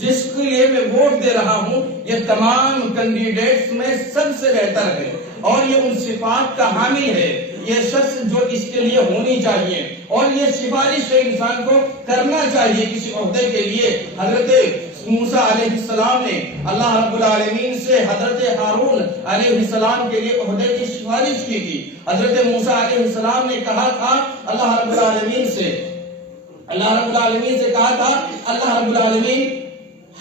جس کے لیے میں ووٹ دے رہا ہوں یہ تمام کینڈیڈیٹس میں سب سے بہتر ہے اور یہ ان صفات کا حامل ہے، یہ شخص جو اس کے لیے ہونی چاہیے اور یہ سفارش انسان کو کرنا چاہیے کسی عہدے کے لیے۔ حضرت موسیٰ علیہ السلام نے اللہ رب العالمین سے حضرت ہارون علیہ السلام کے لیے عہدے کی سفارش کی تھی۔ حضرت موسیٰ علیہ السلام نے کہا تھا اللہ رب العالمین سے کہا تھا اللہ رب العالمین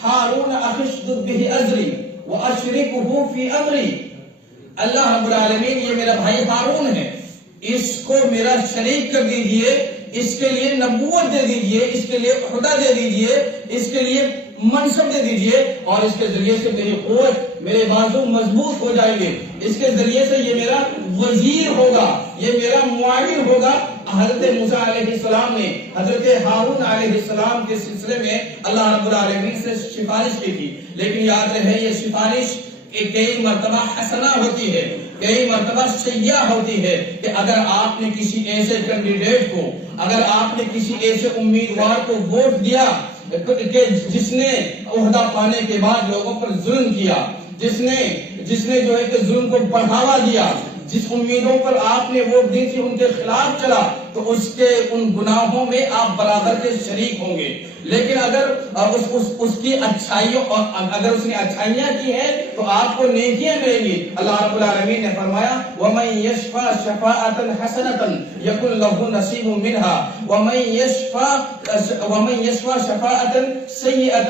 ہارون اشدد به ازری واشرکہ فی امری، اللہ رب العالمین یہ میرا بھائی ہارون ہے، اس کو میرا شریک کر دیجئے، اس کے لیے نبوت دے دیجئے، اس کے لیے عہدہ دے دیجئے، اس کے لیے منصب دے دیجئے اور اس کے ذریعے سے میری قوت، میرے بازو مضبوط ہو جائیں گے، اس کے ذریعے سے یہ میرا وزیر ہوگا، یہ میرا معاون ہوگا۔ حضرت موسیٰ علیہ السلام نے حضرت ہارون علیہ السلام کے سلسلے میں اللہ رب العالمین سے سفارش کی تھی، لیکن یاد رہے یہ سفارش کئی مرتبہ حسنہ ہوتی ہے، کئی مرتبہ سیاح ہوتی ہے کہ اگر آپ نے کسی ایسے کینڈیڈیٹ کو، اگر آپ نے کسی ایسے امیدوار کو ووٹ دیا کہ جس نے عہدہ پانے کے بعد لوگوں پر ظلم کیا، جس نے جو ہے کہ ظلم کو بڑھاوا دیا، جس امیدوں پر آپ نے ووٹ دی تھی ان کے خلاف چلا، تو اس کے ان گناہوں میں آپ برابر کے شریک ہوں گے۔ لیکن اگر اس کی اچھائیوں اور اگر اس نے اچھائیاں کی ہیں تو آپ کو نیکیاں ملیں گی۔ اللہ رب العالمین نے فرمایا وَمَن يَشْفَعْ شَفَاعَةً حَسَنَةً يَكُنْ لَهُ نَصِيبٌ مِنْهَا وَمَن يَشْفَعْ شَفَاعَةً سَيِّئَةً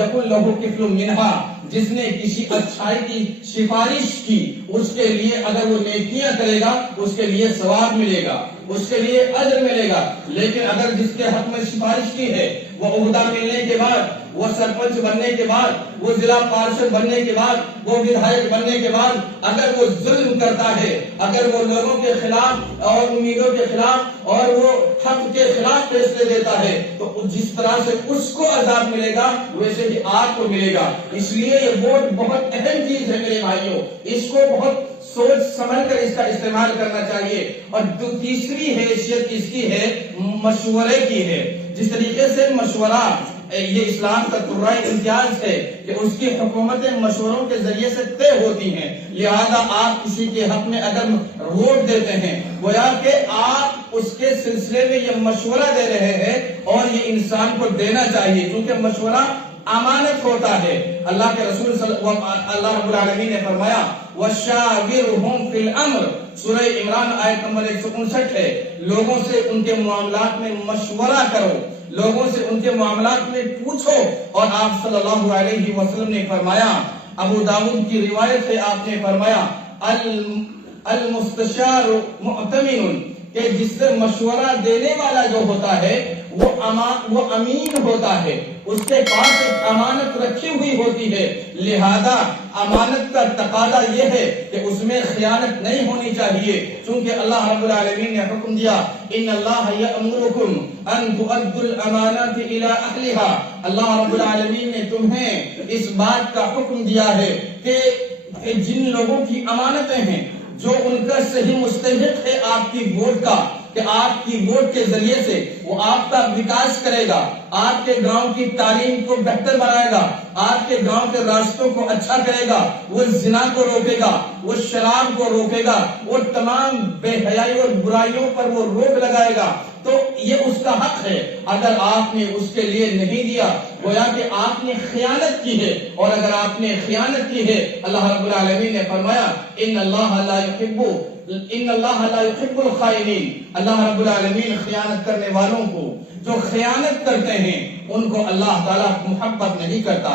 يَكُنْ لَهُ كِفْلٌ مِنْهَا، جس نے کسی اچھائی کی سفارش کی اس کے لیے اگر وہ نیکیاں کرے گا اس کے لیے ثواب ملے گا، اس کے لیے اجر ملے گا۔ لیکن اگر جس کے حق میں سفارش کی ہے وہ عہدہ ملنے کے بعد، وہ سرپنچ بننے کے بعد، وہ ضلع پارشد بننے کے بعد، وہ ودھائک بننے کے بعد اگر وہ ظلم کرتا ہے، اگر وہ لوگوں کے خلاف اور امیدوں کے خلاف اور وہ حق کے خلاف فیصلے دیتا ہے تو جس طرح سے اس کو عذاب ملے گا ویسے ہی آپ کو ملے گا۔ اس لیے یہ ووٹ بہت اہم چیز ہے میرے بھائیوں، اس کو بہت سوچ سمجھ کر اس کا استعمال کرنا چاہیے۔ اور جو تیسری حیثیت اس کی ہے مشورے کی ہے، جس طریقے سے مشورہ یہ اسلام کا طرۂ امتیاز ہے کہ اس کی حکومتیں مشوروں کے ذریعے سے طے ہوتی ہیں، لہذا آپ کسی کے حق میں اگر ووٹ دیتے ہیں گویا کہ آپ اس کے سلسلے میں یہ مشورہ دے رہے ہیں اور یہ انسان کو دینا چاہیے کیونکہ مشورہ امانت ہوتا ہے۔ اللہ کے رسول اللہ رب العالمین نے فرمایا وَشَاوِرْهُمْ فِي الْأَمْرِ، سورہ عمران آیت نمبر 159 ہے، لوگوں سے ان کے معاملات میں مشورہ کرو، لوگوں سے ان کے معاملات میں پوچھو۔ اور آپ صلی اللہ علیہ وسلم نے فرمایا، ابو داؤد کی روایت ہے، آپ نے فرمایا المستشار مؤتمن، کہ جس سے مشورہ دینے والا جو ہوتا ہے وہ امین ہوتا ہے، اس کے پاس ایک امانت رکھی ہوئی ہوتی ہے، لہذا امانت کا تقاضا یہ ہے کہ اس میں خیانت نہیں ہونی چاہیے، چونکہ اللہ رب العالمین نے حکم دیا ان اللہ یأمرکم ان تؤدوا الامانات الی اہلھا، اللہ رب العالمین نے تمہیں اس بات کا حکم دیا ہے کہ جن لوگوں کی امانتیں ہیں، جو ان کا صحیح مستحق ہے آپ کی ووٹ کا، کہ آپ کی ووٹ کے ذریعے سے وہ آپ کا وکاس کرے گا، آپ کے گاؤں کی تعلیم کو بہتر بنائے گا، آپ کے گاؤں کے راستوں کو اچھا کرے گا، وہ زنا کو روکے گا، وہ شراب کو روکے گا، وہ تمام بے حیائی اور برائیوں پر وہ روک لگائے گا، تو یہ اس کا حق ہے۔ اگر آپ نے اس کے لیے نہیں دیا گویا کہ آپ نے خیانت کی ہے، اور اگر آپ نے خیانت کی ہے اللہ رب العالمین نے فرمایا ان اللہ لا يحب الخائنین، اللہ رب العالمین خیانت کرنے والوں کو، جو خیانت کرتے ہیں ان کو اللہ تعالیٰ محبت نہیں کرتا۔